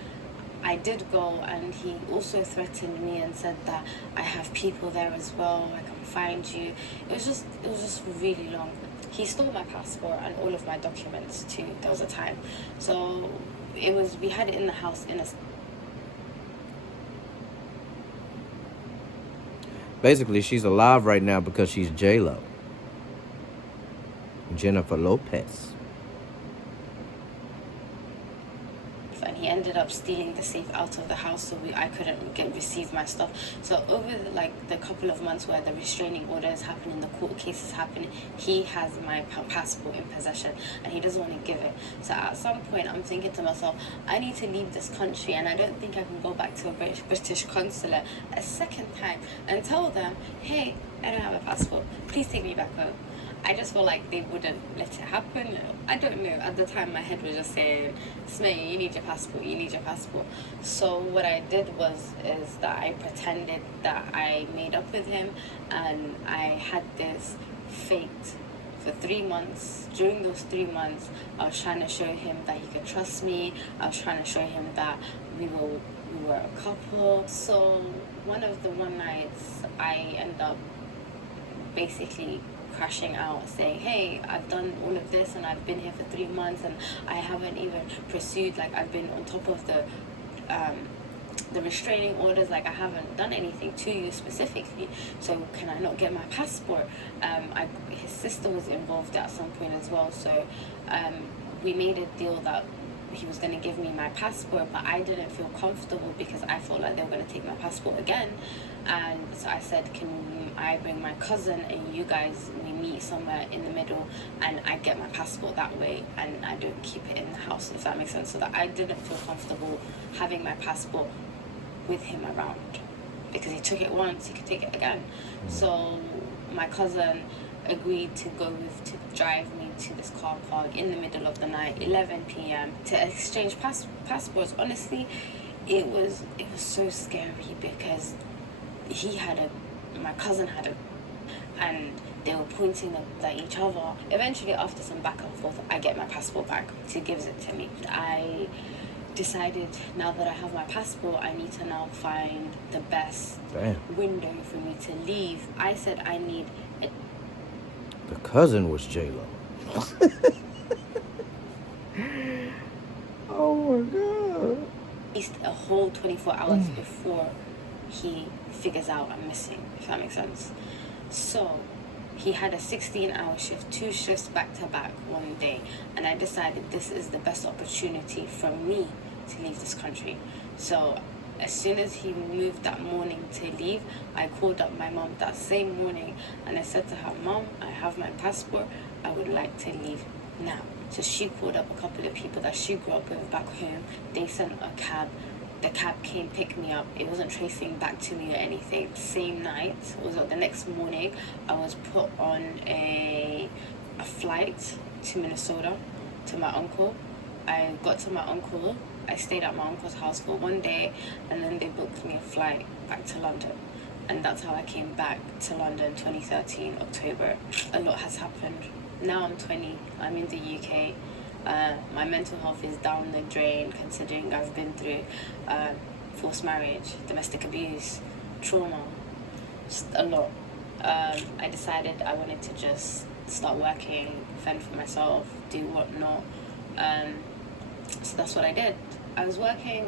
I did go, and he also threatened me and said that I have people there as well, I can find you. It was just really long. He stole my passport and all of my documents too. There was a time. So we had it in the house in a... Basically, she's alive right now because she's J-Lo. Jennifer Lopez. And he ended up stealing the safe out of the house, so I couldn't receive my stuff. So over the couple of months where the restraining order is happening, the court case is happening, he has my passport in possession, and he doesn't want to give it. So at some point, I'm thinking to myself, I need to leave this country, and I don't think I can go back to a British consulate a second time and tell them, hey, I don't have a passport, please take me back home. I just feel like they wouldn't let it happen. I don't know. At the time, my head was just saying, Smee, you need your passport, you need your passport. So what I did is that I pretended that I made up with him, and I had this faked for 3 months. During those 3 months, I was trying to show him that he could trust me. I was trying to show him that we were a couple. So one nights, I end up basically crashing out, saying, hey, I've done all of this and I've been here for 3 months and I haven't even pursued, like I've been on top of the restraining orders, like I haven't done anything to you specifically, so can I not get my passport? His sister was involved at some point as well, so we made a deal that he was going to give me my passport, but I didn't feel comfortable because I felt like they were going to take my passport again. And so I said, can I bring my cousin and you guys, we meet somewhere in the middle and I get my passport that way and I don't keep it in the house, if that makes sense. So that I didn't feel comfortable having my passport with him around, because he took it once, he could take it again. So my cousin agreed to drive me to this car park in the middle of the night, 11 p.m. to exchange passports. Honestly, it was so scary because my cousin had a, and they were pointing at each other. Eventually, after some back and forth, I get my passport back. He gives it to me. I decided, now that I have my passport, I need to now find the best window for me to leave. I said I need a... The cousin was J-Lo. Oh my God. At least a whole 24 hours before he figures out I'm missing, if that makes sense. So he had a 16-hour shift, 2 shifts back to back one day, and I decided this is the best opportunity for me to leave this country. So as soon as he moved that morning to leave, I called up my mom that same morning and I said to her, Mom, I have my passport, I would like to leave now. So she called up a couple of people that she grew up with back home. They sent a cab. The cab came, picked me up. It wasn't tracing back to me or anything. Same night, it was the next morning, I was put on a flight to Minnesota to my uncle. I got to my uncle. I stayed at my uncle's house for 1 day, and then they booked me a flight back to London. And that's how I came back to London 2013, October. A lot has happened. Now I'm 20, I'm in the UK. My mental health is down the drain, considering I've been through forced marriage, domestic abuse, trauma, just a lot. I decided I wanted to just start working, fend for myself, do whatnot. So that's what I did. I was working.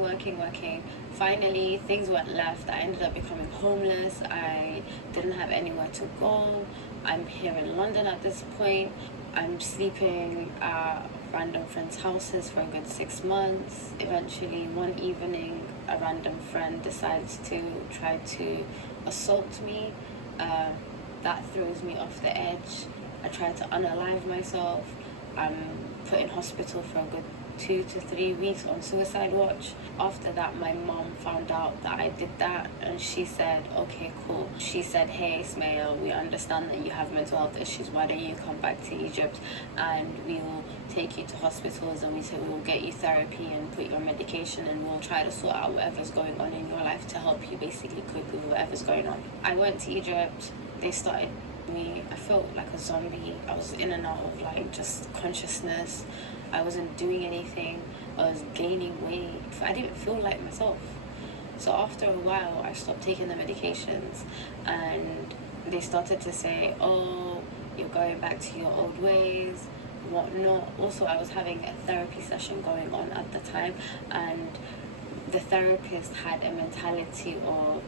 Finally, things went left. I ended up becoming homeless. I didn't have anywhere to go. I'm here in London at this point. I'm sleeping at random friends' houses for a good 6 months. Eventually, one evening, a random friend decides to try to assault me. That throws me off the edge. I try to unalive myself. I'm put in hospital for a good 2 to 3 weeks on suicide watch. After that, my mom found out that I did that, and she said, okay, cool. She said, hey, Ismail, we understand that you have mental health issues. Why don't you come back to Egypt and we will take you to hospitals, and we will get you therapy and put you on medication, and we'll try to sort out whatever's going on in your life to help you basically cope with whatever's going on. I went to Egypt. They started me. I felt like a zombie. I was in and out of like just consciousness. I wasn't doing anything. I was gaining weight. I didn't feel like myself. So after a while, I stopped taking the medications, and they started to say, oh, you're going back to your old ways, whatnot. Also, I was having a therapy session going on at the time, and the therapist had a mentality of,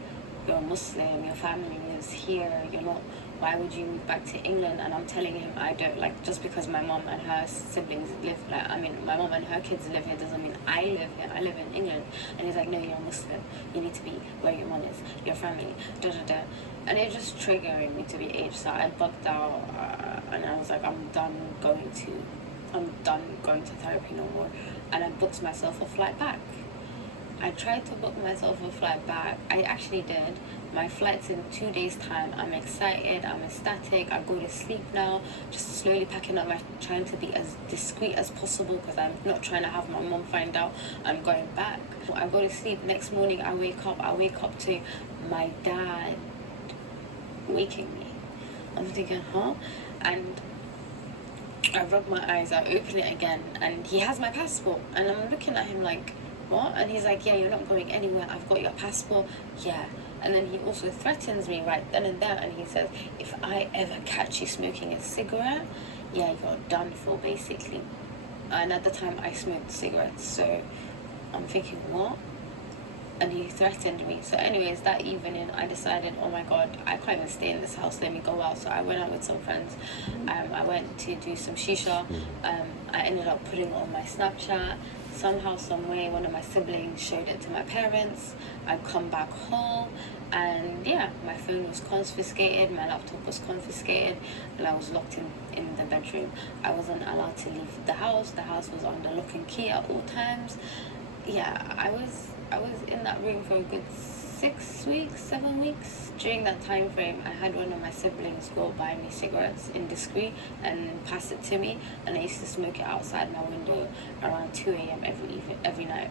you're Muslim, your family lives here, you're not, why would you move back to England? And I'm telling him I don't, like, just because my mom and her siblings live, like, I mean, my mom and her kids live here doesn't mean I live here, I live in England. And he's like, no, you're Muslim, you need to be where your mom is, your family, da da da. And it just triggering me to be aged, so I bugged out, and I was like, I'm done going to therapy no more. And I booked myself a flight back. I tried to book myself a flight back. I actually did. My flight's in 2 days' time. I'm excited. I'm ecstatic. I go to sleep now. Just slowly packing up. Trying to be as discreet as possible because I'm not trying to have my mom find out I'm going back. I go to sleep. Next morning, I wake up to my dad waking me. I'm thinking, huh? And I rub my eyes. I open it again, and he has my passport. And I'm looking at him like, what? And he's like, yeah, you're not going anywhere, I've got your passport. Yeah. And then he also threatens me right then and there, and he says, if I ever catch you smoking a cigarette, yeah, you're done for, basically. And at the time I smoked cigarettes, so I'm thinking, what? And he threatened me. So anyways, that evening I decided, oh my god, I can't even stay in this house, let me go out. So I went out with some friends. I went to do some shisha. I ended up putting it on my Snapchat. Somehow, some way, one of my siblings showed it to my parents. I come back home, and yeah, my phone was confiscated, my laptop was confiscated, and I was locked in the bedroom. I wasn't allowed to leave the house. The house was under lock and key at all times. Yeah, I was in that room for a good 7 weeks. During that time frame, I had one of my siblings go buy me cigarettes indiscreet and pass it to me, and I used to smoke it outside my window around 2 a.m. every night.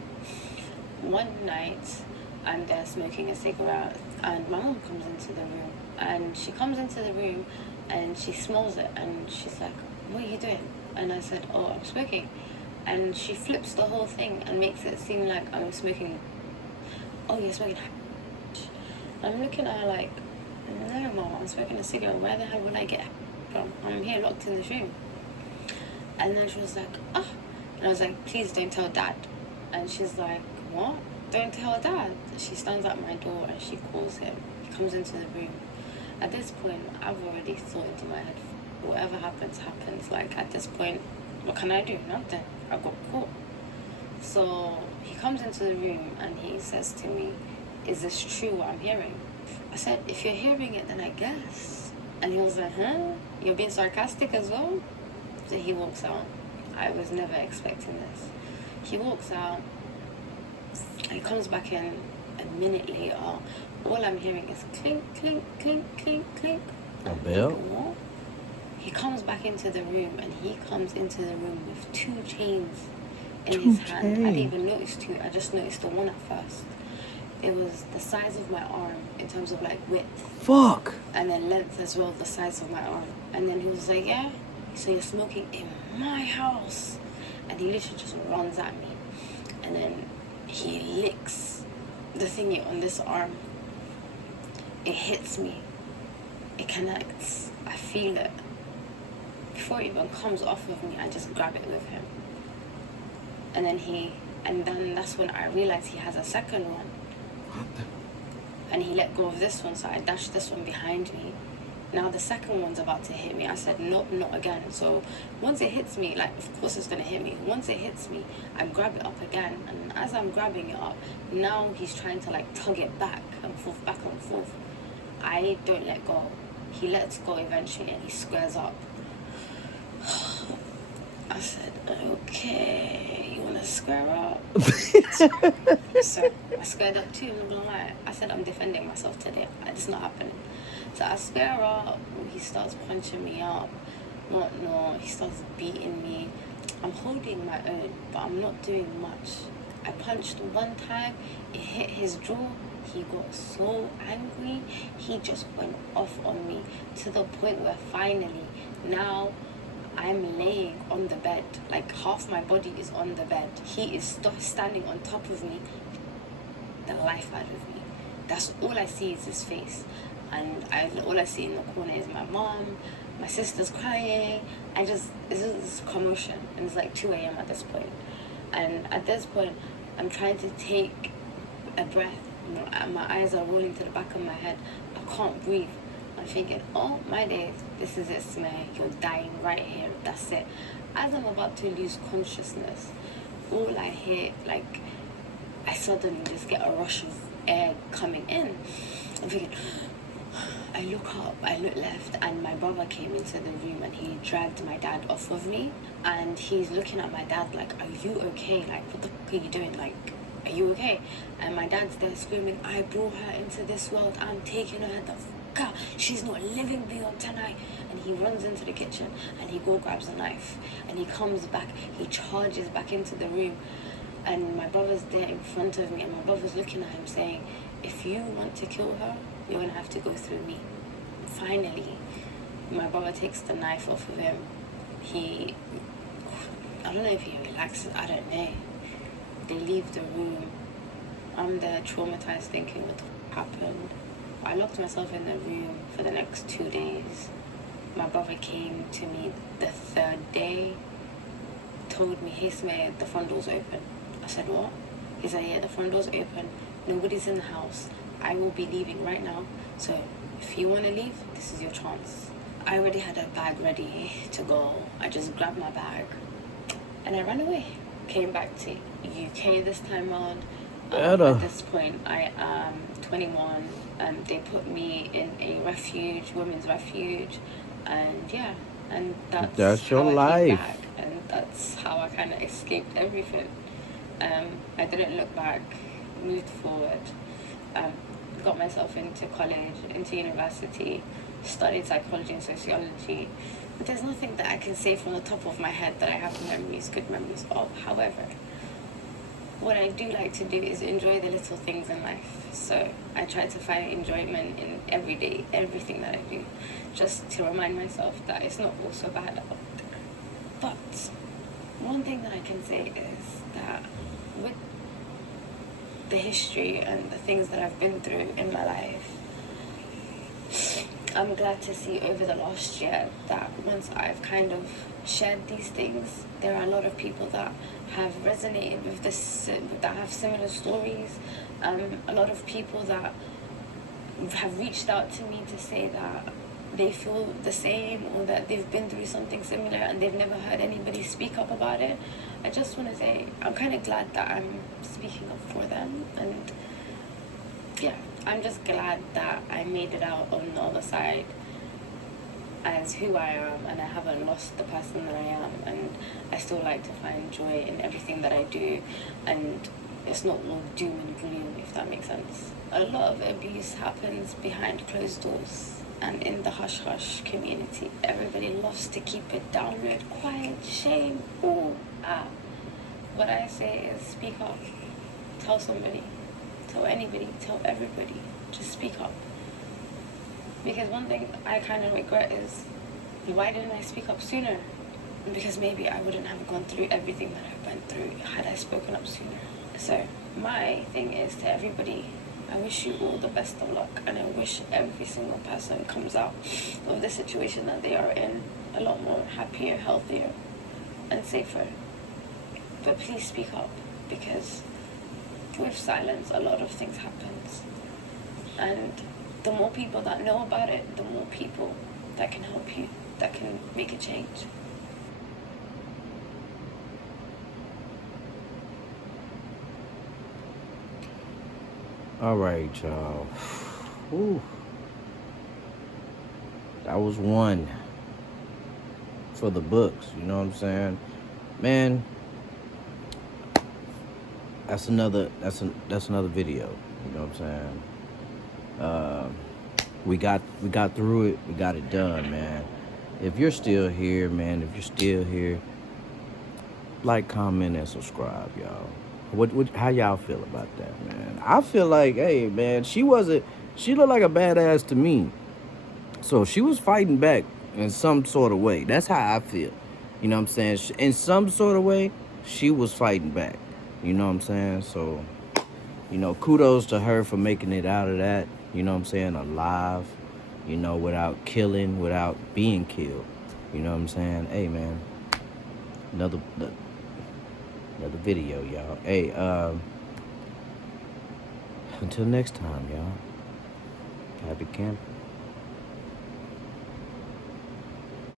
One night, I'm there smoking a cigarette, and my mom comes into the room, and she comes into the room, and she smells it, and she's like, what are you doing? And I said, oh, I'm smoking. And she flips the whole thing and makes it seem like I'm smoking. Oh, you're smoking. I'm looking at her like, no, Mom, I'm smoking a cigarette. Where the hell will I get from? I'm here locked in this room. And then she was like, oh. And I was like, please don't tell Dad. And she's like, what? Don't tell Dad. She stands at my door and she calls him. He comes into the room. At this point, I've already thought into my head, whatever happens, happens. Like, at this point, what can I do? Nothing. I got caught. So he comes into the room and he says to me, is this true what I'm hearing? I said, if you're hearing it, then I guess. And he was like, huh? You're being sarcastic as well? So he walks out. I was never expecting this. He walks out. He comes back in a minute later. All I'm hearing is clink, clink, clink, clink, clink. A bell? What? He comes back into the room, and he comes into the room with 2 chains in his hand. I didn't even notice 2. I just noticed the one at first. It was the size of my arm in terms of like width. Fuck. And then length as well, the size of my arm. And then he was like, yeah, so you're smoking in my house. And he literally just runs at me. And then he licks the thingy on this arm. It hits me. It connects. I feel it. Before it even comes off of me, I just grab it with him. And then that's when I realized he has a second one. And he let go of this one, so I dashed this one behind me. Now the second one's about to hit me. I said, nope, not again. So once it hits me, like, of course it's gonna hit me. Once it hits me, I grab it up again. And as I'm grabbing it up, now he's trying to like tug it back and forth. I don't let go. He lets go eventually and he squares up. I said, okay, you want to square up. So I squared up too, I'm not gonna lie. I said I'm defending myself today. It's not happening. So I square up, he starts punching me up, whatnot, he starts beating me. I'm holding my own, but I'm not doing much. I punched one time, it hit his jaw, he got so angry, he just went off on me to the point where finally, now I'm laying on the bed, like half my body is on the bed. He is standing on top of me, the life out of me. That's all I see is his face. And all I see in the corner is my mom, my sister's crying. It's this commotion. And it's like 2 a.m. at this point. And at this point, I'm trying to take a breath. My eyes are rolling to the back of my head. I can't breathe. I'm thinking, oh my days, this is it, Smay. You're dying right here. That's it. As I'm about to lose consciousness, all I hear, like, I suddenly just get a rush of air coming in. I'm thinking, I look up, I look left, and my brother came into the room and he dragged my dad off of me. And he's looking at my dad like, are you okay? Like, what the fuck are you doing? Like, are you okay? And my dad's there screaming, I brought her into this world. I'm taking her the fuck out. She's not living beyond tonight. And he runs into the kitchen and he grabs a knife. And he comes back, he charges back into the room. And my brother's there in front of me, and my brother's looking at him saying, if you want to kill her, you're going to have to go through me. Finally, my brother takes the knife off of him. I don't know if he relaxes, I don't know. They leave the room. I'm there traumatized thinking what the happened. I locked myself in the room for the next 2 days. My brother came to me the third day, told me, hey Smay, the front door's open. I said, what? He said, yeah, the front door's open. Nobody's in the house. I will be leaving right now. So if you want to leave, this is your chance. I already had a bag ready to go. I just grabbed my bag and I ran away. Came back to UK this time around. At this point, I am 21 and they put me in a refuge, women's refuge. And yeah, and that's your how I life. came back. And that's how I kind of escaped everything. I didn't look back, moved forward, got myself into college, into university, studied psychology and sociology. But there's nothing that I can say from the top of my head that I have good memories of. However, what I do like to do is enjoy the little things in life. So I try to find enjoyment in every day, everything that I do, just to remind myself that it's not all so bad out there. But one thing that I can say is that with the history and the things that I've been through in my life, I'm glad to see over the last year that once I've kind of shared these things, there are a lot of people that have resonated with this, that have similar stories. A lot of people that have reached out to me to say that they feel the same or that they've been through something similar and they've never heard anybody speak up about it. I just want to say I'm kind of glad that I'm speaking up for them, and yeah, I'm just glad that I made it out on the other side as who I am, and I haven't lost the person that I am, and I still like to find joy in everything that I do, and it's not all doom and gloom, if that makes sense. A lot of abuse happens behind closed doors and in the hush-hush community. Everybody loves to keep it down low, quiet, shame, ooh, ah. What I say is speak up. Tell somebody, tell anybody, tell everybody. Just speak up. Because one thing I kind of regret is, why didn't I speak up sooner? Because maybe I wouldn't have gone through everything that I went through had I spoken up sooner. So my thing is to everybody, I wish you all the best of luck, and I wish every single person comes out of the situation that they are in a lot more happier, healthier, and safer. But please speak up, because with silence a lot of things happens, and the more people that know about it, the more people that can help you, that can make a change. All right, y'all. Whew. That was one for the books, you know what I'm saying? Man, that's another video. You know what I'm saying? We got through it. We got it done, man. If you're still here, man, like, comment, and subscribe, y'all. How y'all feel about that, man? I feel like, hey, man, she looked like a badass to me. So she was fighting back in some sort of way. That's how I feel. You know what I'm saying? In some sort of way, she was fighting back. You know what I'm saying? So, kudos to her for making it out of that, you know what I'm saying, alive, without killing, without being killed. You know what I'm saying? Hey, man, another video, y'all. Hey, until next time, y'all. Happy camping.